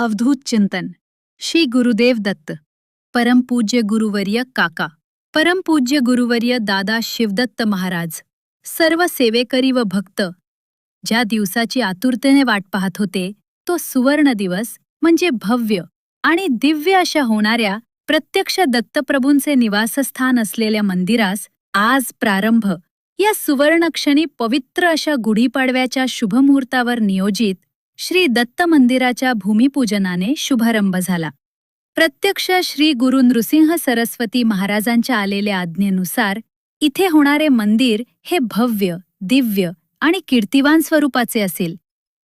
अवधूत चिंतन श्री गुरुदेव दत्त परमपूज्य गुरुवर्य काका परमपूज्य गुरुवर्य दादा शिवदत्त महाराज सर्व सेवेकरी व भक्त ज्या दिवसाची आतुरतेने वाट पाहत होते तो सुवर्ण दिवस म्हणजे भव्य आणि दिव्य अशा होणाऱ्या प्रत्यक्ष दत्तप्रभूंचे निवासस्थान असलेल्या मंदिरास आज प्रारंभ या सुवर्ण क्षणी पवित्र अशा गुढीपाडव्याच्या शुभमुहूर्तावर नियोजित श्री दत्त मंदिराच्या भूमिपूजनाने शुभारंभ झाला. प्रत्यक्ष श्री गुरु नृसिंह सरस्वती महाराजांच्या आलेल्या आज्ञेनुसार इथे होणारे मंदिर हे भव्य, दिव्य आणि कीर्तिवान स्वरूपाचे असेल.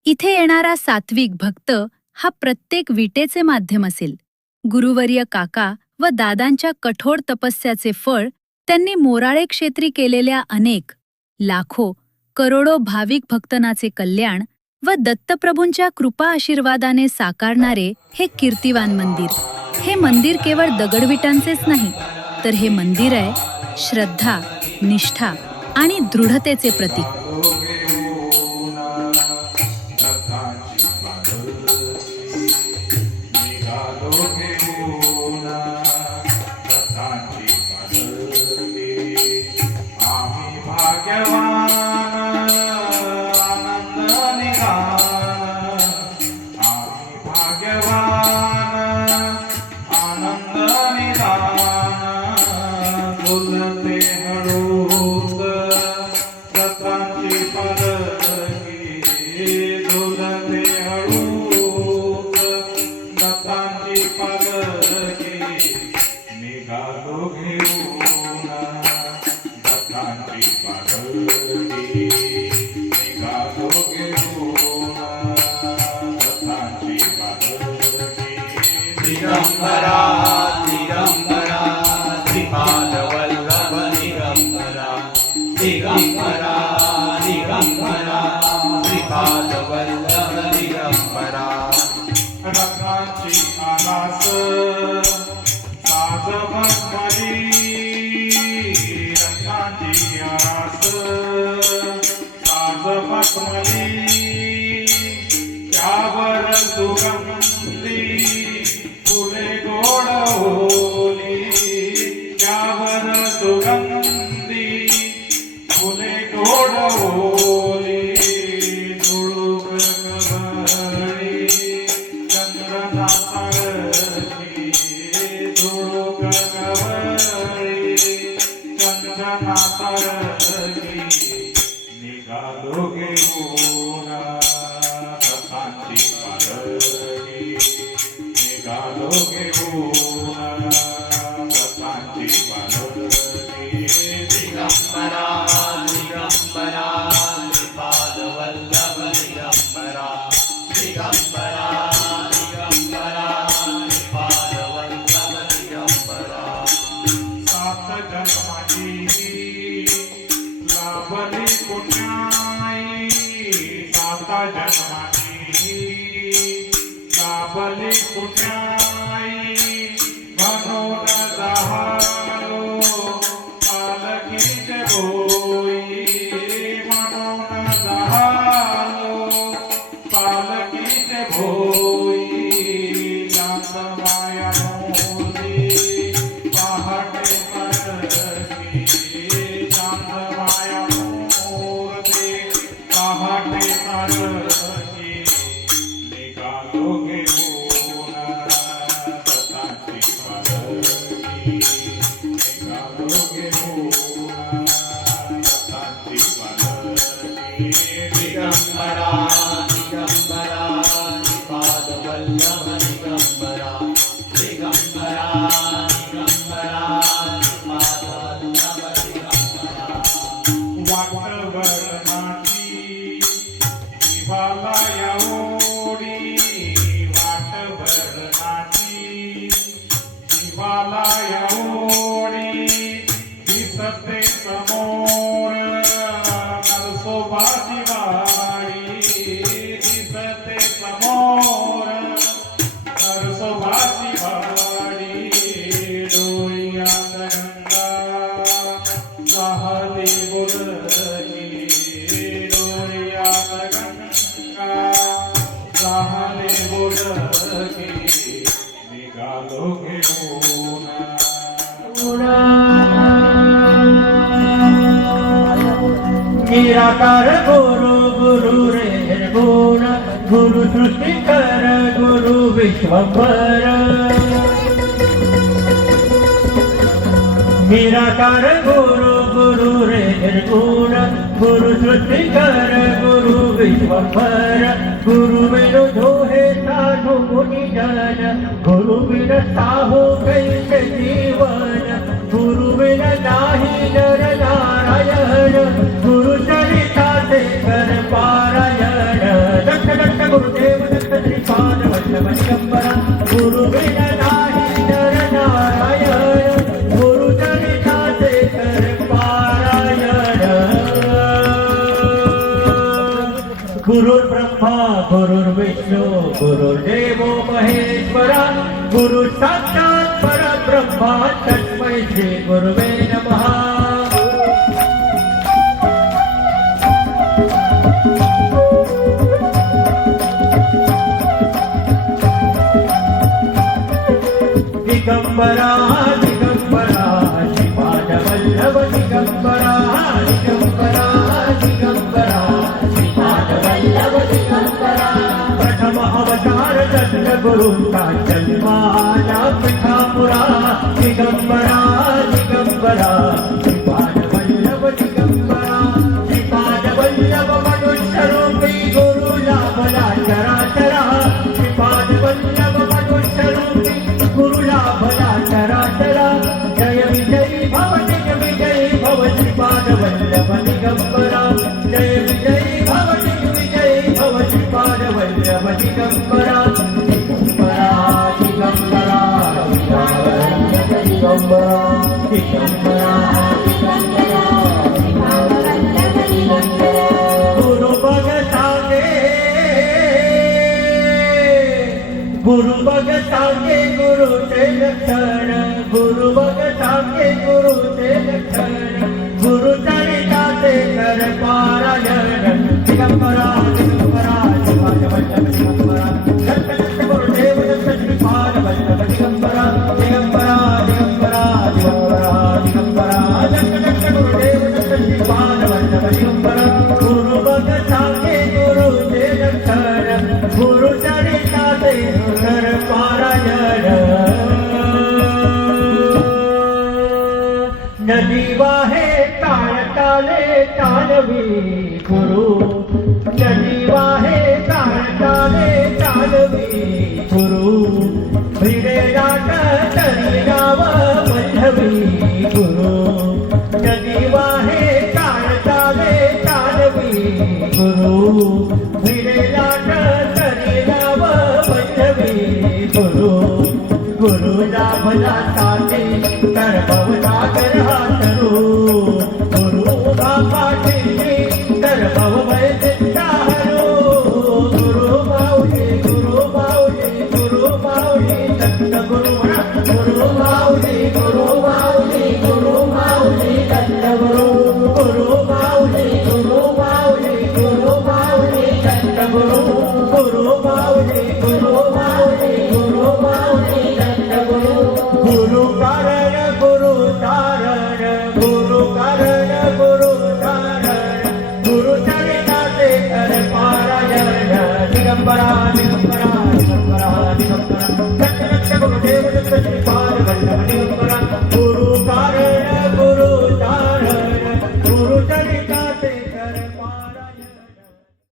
इथे येणारा सात्विक भक्त हा प्रत्येक विटेचे माध्यम असेल. गुरुवर्य काका व दादांच्या कठोर तपस्याचे फळ त्यांनी मोराळे क्षेत्री केलेल्या अनेक, लाखो, करोडो भाविक भक्तनाचे कल्याण व दत्तप्रभूंच्या कृपा आशीर्वादाने साकारणारे हे कीर्तिवान मंदिर. हे मंदिर केवळ दगडविटांचेच नाही, तर हे मंदिर आहे श्रद्धा, निष्ठा आणि दृढतेचे प्रतीक. दिगंबरा दिगंबरा श्रीपाद वल्लभ दिगंबरा दिगंबरा दिगंबरा श्रीपाद वल्लभ दिगंबरा. रत्नाची आलास साज भस्मरी, रत्नाची आलास साज भस्मरी, त्यावर सुगंधी फुले गोड होली, त्यावर सुगंधी फुले गोड होली. झुळूक गवळी चंद्रना सारखी, झुळूक गवळी चंद्रना सारखी, निघालो घेऊन दत्तांची पालखी, निघालो घेऊन दत्तांची पालखी. दिगंबरा दिगंबरा श्रीपाद वल्लभ दिगंबरा दिगंबरा दिगंबरा श्रीपाद वल्लभ दिगंबरा. सात जन्माची लाभली पुण्याई, सात जन्माची लाभली पुण्याई, म्हणून दहालो पालखीचे भोई, म्हणून दहालो पालखीचे भोई. चांदमाया मोरली पहाटे सरकी, चांदमाया मोरली पहाटे सरकी, निघालो घेऊन दत्तांची पालखी, निघालो घेऊन दत्तांची पालखी. दिगंबरा दिगंबरा श्रीपाद वल्लभ दिगंबरा दिगंबरा दिगंबरा श्रीपाद वल्लभ दिगंबरा. वाटवरणाची शिवालया ओढी, वाटवरणाची शिवालया ओढी, दिसते समोर नरसोबाची वाडी, दिसते समोर पालकी निघालो घेऊन निराकार गुरु गुरु रे निर्गुण गुरु सृष्टिकर गुरु विश्वभर निराकार गुरु गुरु रे निर्गुण गुरु सृष्टिकर गुरु विश्वभर गुरु बिनु दोहे साधु मुनि जन गुरु बिन साहु कैसे जीवन गुरु बिन नाही नर नारायण गुरु चरिता से कर पारायण दत्त दत्त गुरुदेव दत्त श्रीपाद वल्लभ दिगंबरा गुरु बिन नाही नर नारायण गुरु चरिता से कर पारायण गुरुर् ब्रह्मा गुरुर्विष्णु गुरुर्देवो महेश्वरा गुरु साक्षात् परब्रह्मा तस्मै श्री गुरुवे नमः दिगंबरा दिगंबरा श्रीपाद वल्लभ दिगंबरा दिगंबरा दिगंबरा श्रीपाद वल्लभ दिगंबरा प्रथम अवतार दत्त गुरुंचा जन्माला पिठापुरा दिगंबरा दिगंबरा श्रीपाद वल्लभ दिगंबरा श्रीपाद वल्लभ मनुष्य रूपी गुरु लाभला चराचरा श्रीपाद वल्लभ मनुष्य रूपी गुरु लाभला चराचरा जय विजयी भव दिग विजयी भव श्रीपाद वल्लभ दिगंबरा जय विजयी भव दिग विजयी भव श्रीपाद वल्लभ दिगंबरा दिगंबरा दिगंबरा दिगंबरा दिगंबरा गुरु बग सांगे गुरु बग सांगे गुरु ते लक्षण गुरु बग सांगे गुरु ते लक्षण गुरु चरिता से कर पारायण दिगंबरा दिगंबरा श्रीपाद वल्लभ दिगंबरा दत्त दत्त गुरुदेव दत्त श्रीपाद वल्लभ दिगंबरा दिगंबरा दिगंबरा दिगंबरा दिगंबरा दत्त दत्त गुरुदेव दत्त श्रीपाद वल्लभ दिगंबरा गुरु बग सांगे गुरु ते लक्षण गुरु चरिता से कर पारायण नदी वाहे ताळ ताले तालवी गुरु नदी वाहे ताळ ताले तालवी गुरु भिडे लाट तरी गाव वल्लभी गुरु नदी वाहे ताळ ताले तालवी गुरु भिडे लाट तरी गाव वल्लभी गुरु गुरु लाभला साथे कर भवसागर हातरू गुरु बापाची कर भव भय चित्ताहरू गुरु माऊली दत्त गुरु गुरु माऊली दत्त गुरु गुरु माऊली दत्त गुरु गुरु माऊली दत्त गुरु गुरु कारण गुरु तारण गुरु कारण गुरु तारण गुरु चरिता से कर पारायण दिगंबरा दिगंबरा दिगंबरा दिगंबरा दत्त दत्त गुरुदेव दत्त श्रीपाद वल्लभ दिगंबरा गुरु कारण गुरु तारण गुरु चरिता